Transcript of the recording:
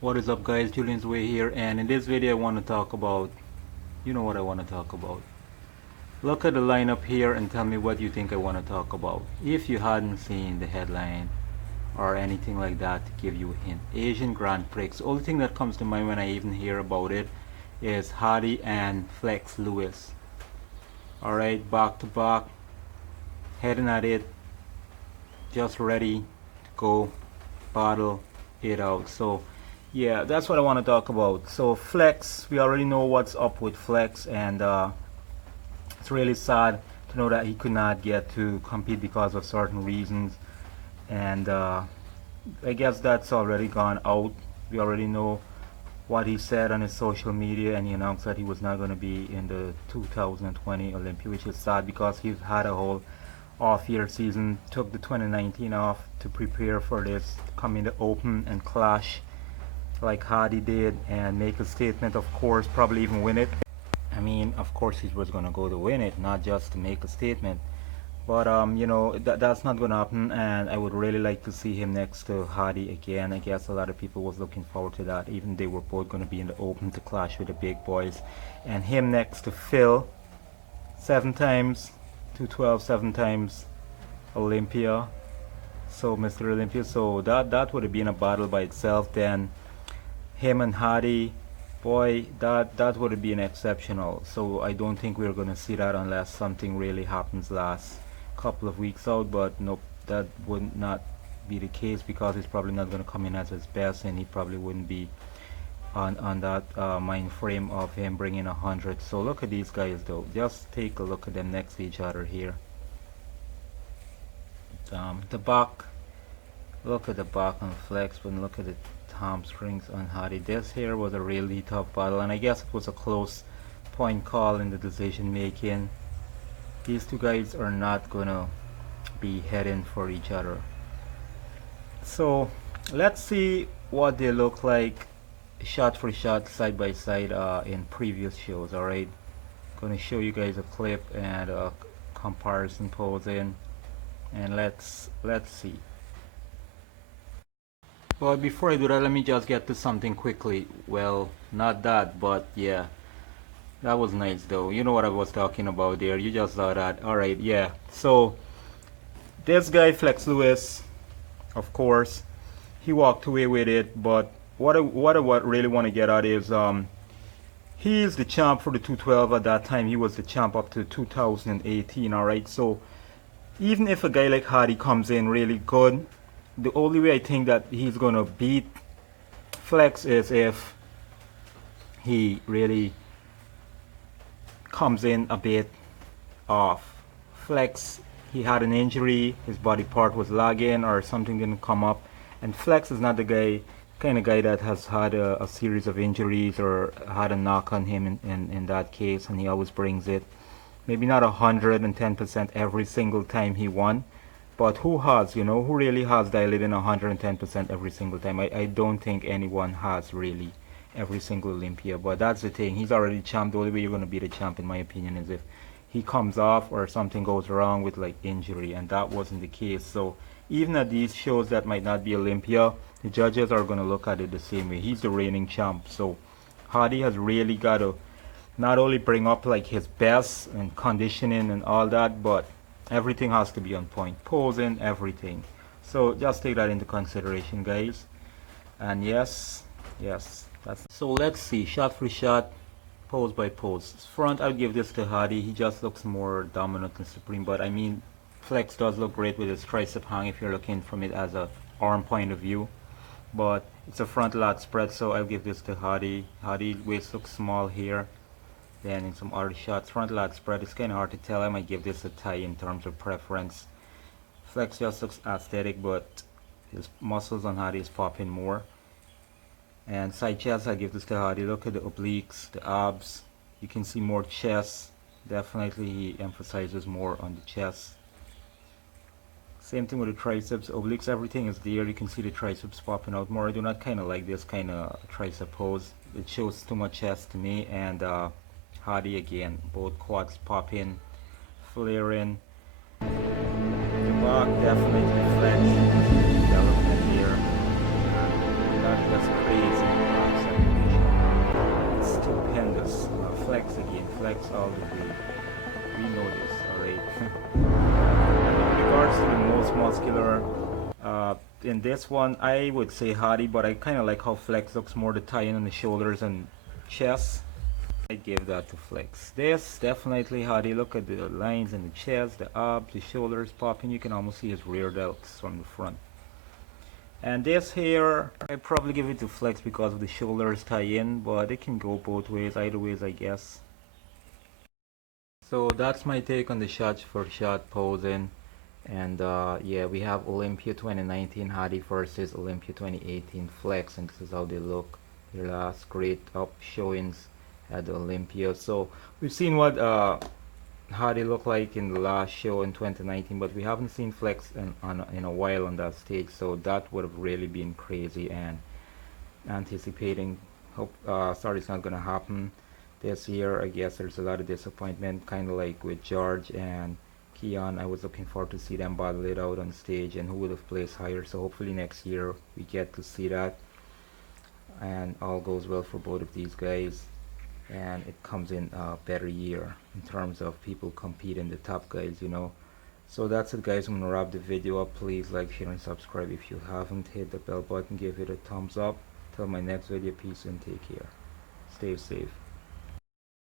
What is up, guys? Julian's Way here, and in this video I want to talk about, what I want to talk about. Look at the lineup here and tell me what you think I want to talk about. If you hadn't seen the headline or anything like that to give you a hint. Asian Grand Prix. The only thing that comes to mind when I even hear about it is Hadi and Flex Lewis. Alright, back to back, heading at it, just ready to go battle it out. So yeah, that's what I want to talk about. So Flex, we already know what's up with Flex, and it's really sad to know that he could not get to compete because of certain reasons, and I guess that's already gone out. We already know what he said on his social media, and he announced that he was not going to be in the 2020 Olympia, which is sad because he's had a whole off-year season, took the 2019 off to prepare for this, come in the open and clash like Hadi did and make a statement, of course, probably even win it. I mean, of course he was going to go to win it, not just to make a statement. But that's not going to happen, and I would really like to see him next to Hadi again. I guess a lot of people was looking forward to that, even they were both going to be in the open to clash with the big boys. And him next to Phil, 7 times 212, 7 times Olympia, so Mr. Olympia, so that would have been a battle by itself. Then him and Hadi, boy, that would have been exceptional. So I don't think we're going to see that unless something really happens last couple of weeks out, but nope, that would not be the case because he's probably not going to come in as his best, and he probably wouldn't be on that mind frame of him bringing 100. So look at these guys though, just take a look at them next to each other here. The back, look at the back on Flex, but look at the hamstrings on Hadi. This here was a really tough battle, and I guess it was a close point call in the decision making. These two guys are not gonna be heading for each other. So let's see what they look like shot for shot, side by side, in previous shows. Alright, gonna show you guys a clip and a comparison posing, and let's see. But before I do that, let me just get to something quickly. Well, not that, but yeah, that was nice though. You know what I was talking about there. You just saw that. Alright, yeah. So this guy Flex Lewis, of course, he walked away with it. But what I really want to get at is he is the champ for the 212. At that time, he was the champ up to 2018. Alright, so even if a guy like Hadi comes in really good, the only way I think that he's gonna beat Flex is if he really comes in a bit off. Flex, he had an injury, his body part was lagging or something didn't come up, and Flex is not the kind of guy that has had a series of injuries or had a knock on him in that case, and he always brings it. Maybe not 110% every single time he won, but who really has dialed in 110% every single time? I don't think anyone has really every single Olympia, but that's the thing. He's already champ. The only way you're going to be the champ, in my opinion, is if he comes off or something goes wrong with like injury, and that wasn't the case. So even at these shows that might not be Olympia, the judges are going to look at it the same way. He's the reigning champ, so Hadi has really got to not only bring up like his best and conditioning and all that, but everything has to be on point, posing, everything. So just take that into consideration, guys. And yes, that's so. Let's see, shot for shot, pose by pose. Front, I'll give this to Hadi. He just looks more dominant and supreme, but I mean, Flex does look great with his tricep hang if you're looking from it as a arm point of view, but it's a front lat spread, so I'll give this to Hadi. Hadi waist looks small here. Then in some other shots, front lat spread, it's kind of hard to tell. I might give this a tie in terms of preference. Flex just looks aesthetic, but his muscles on Hadi is popping more. And side chest, I give this to Hadi. Look at the obliques, the abs. You can see more chest. Definitely he emphasizes more on the chest. Same thing with the triceps, obliques, everything is there. You can see the triceps popping out more. I do not kind of like this kind of tricep pose. It shows too much chest to me. And Hadi again, both quads popping, flaring. The back definitely flex, development here. That's crazy. flex all the way. We know this, alright? In regards to the most muscular, in this one, I would say Hadi, but I kind of like how flex looks more, the tie-in on the shoulders and chest. I give that to flex. This definitely Hadi. Look at the lines in the chest, the abs, the shoulders popping. You can almost see his rear delts from the front. And this here, I probably give it to flex because of the shoulders tie in, but it can go both ways, either ways I guess. So that's my take on the shot for shot posing. And yeah, we have Olympia 2019 Hadi versus Olympia 2018 Flex, and this is how they look. Their last great up showings at the Olympia. So we've seen what Hadi looked like in the last show in 2019, but we haven't seen Flex in a while on that stage. So that would have really been crazy, and anticipating. Hope sorry, it's not gonna happen this year. I guess there's a lot of disappointment, kind of like with George and Keon. I was looking forward to see them battle it out on stage and who would have placed higher. So hopefully next year we get to see that, and all goes well for both of these guys, and it comes in a better year in terms of people competing, the top guys, you know. So that's it, guys. I'm gonna wrap the video up. Please like, share, and subscribe if you haven't. Hit the bell button, give it a thumbs up. Till my next video, peace and take care. Stay safe.